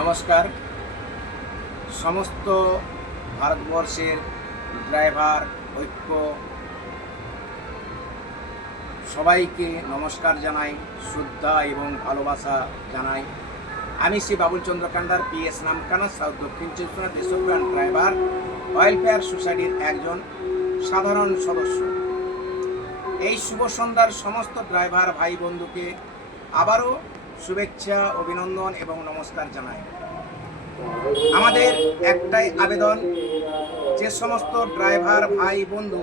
নমস্কার। সমস্ত ভারতবর্ষের ড্রাইভার ঐক্য সবাইকে নমস্কার জানাই, শ্রদ্ধা এবং ভালোবাসা জানাই। আমি শ্রী বাবুল চন্দ্র কান্ডার পিএস নামখানা, সাউথ দক্ষিণ চব্বিশ পরগনা দেশপ্রাণ ড্রাইভার ওয়েলফেয়ার সোসাইটির একজন সাধারণ সদস্য। এই শুভ সন্ধ্যার সমস্ত ড্রাইভার ভাই বন্ধুকে আবারও শুভেচ্ছা, অভিনন্দন এবং নমস্কার জানাই। আমাদের একটাই আবেদন, যে সমস্ত ড্রাইভার ভাই বন্ধু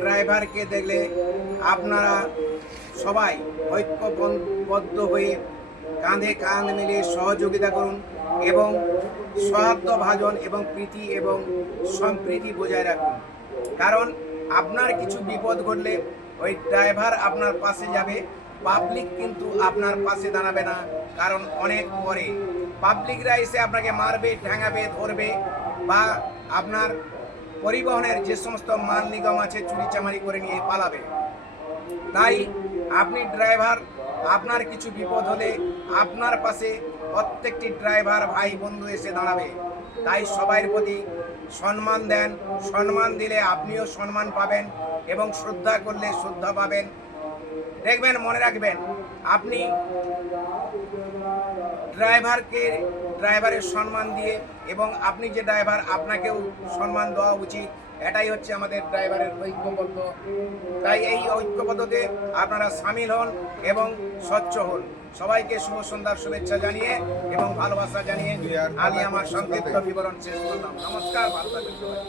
ড্রাইভারকে দেখলে আপনারা সবাই ঐক্যবদ্ধ হয়ে কাঁধে কাঁধ মিলিয়ে সহযোগিতা করুন এবং সৌহার্দ্যভাজন এবং প্রীতি এবং সম্প্রীতি বজায় রাখুন। কারণ আপনার কিছু বিপদ ঘটলে ওই ড্রাইভার আপনার পাশে যাবে, পাবলিক কিন্তু আপনার পাশে দাঁড়াবে না। কারণ অনেক পরে পাবলিকরা এসে আপনাকে মারবে, ঠ্যাঙাবে, ধরবে বা আপনার পরিবহনের যে সমস্ত মাল নিগম আছে চুরিচামারি করে নিয়ে পালাবে। তাই আপনি ড্রাইভার, আপনার কিছু বিপদ হলে আপনার পাশে প্রত্যেকটি ড্রাইভার ভাই বন্ধু এসে দাঁড়াবে। তাই সবার প্রতি সম্মান দেন, সম্মান দিলে আপনিও সম্মান পাবেন এবং শ্রদ্ধা করলে শ্রদ্ধা পাবেন। দেখবেন, মনে রাখবেন, আপনি ড্রাইভারের সম্মান দিয়ে এবং আপনি যে ড্রাইভার আপনাকেও সম্মান দেওয়া উচিত। এটাই হচ্ছে আমাদের ড্রাইভারের ঐক্যবদ্ধ। তাই এই ঐক্যবদ্ধতে আপনারা সামিল হন এবং স্বচ্ছ হন। সবাইকে শুভ সন্ধ্যার শুভেচ্ছা জানিয়ে এবং ভালোবাসা জানিয়ে আমি আমার সংক্ষিপ্ত বিবরণ শেষ করলাম। নমস্কার, ভালো থাকবেন সবাই।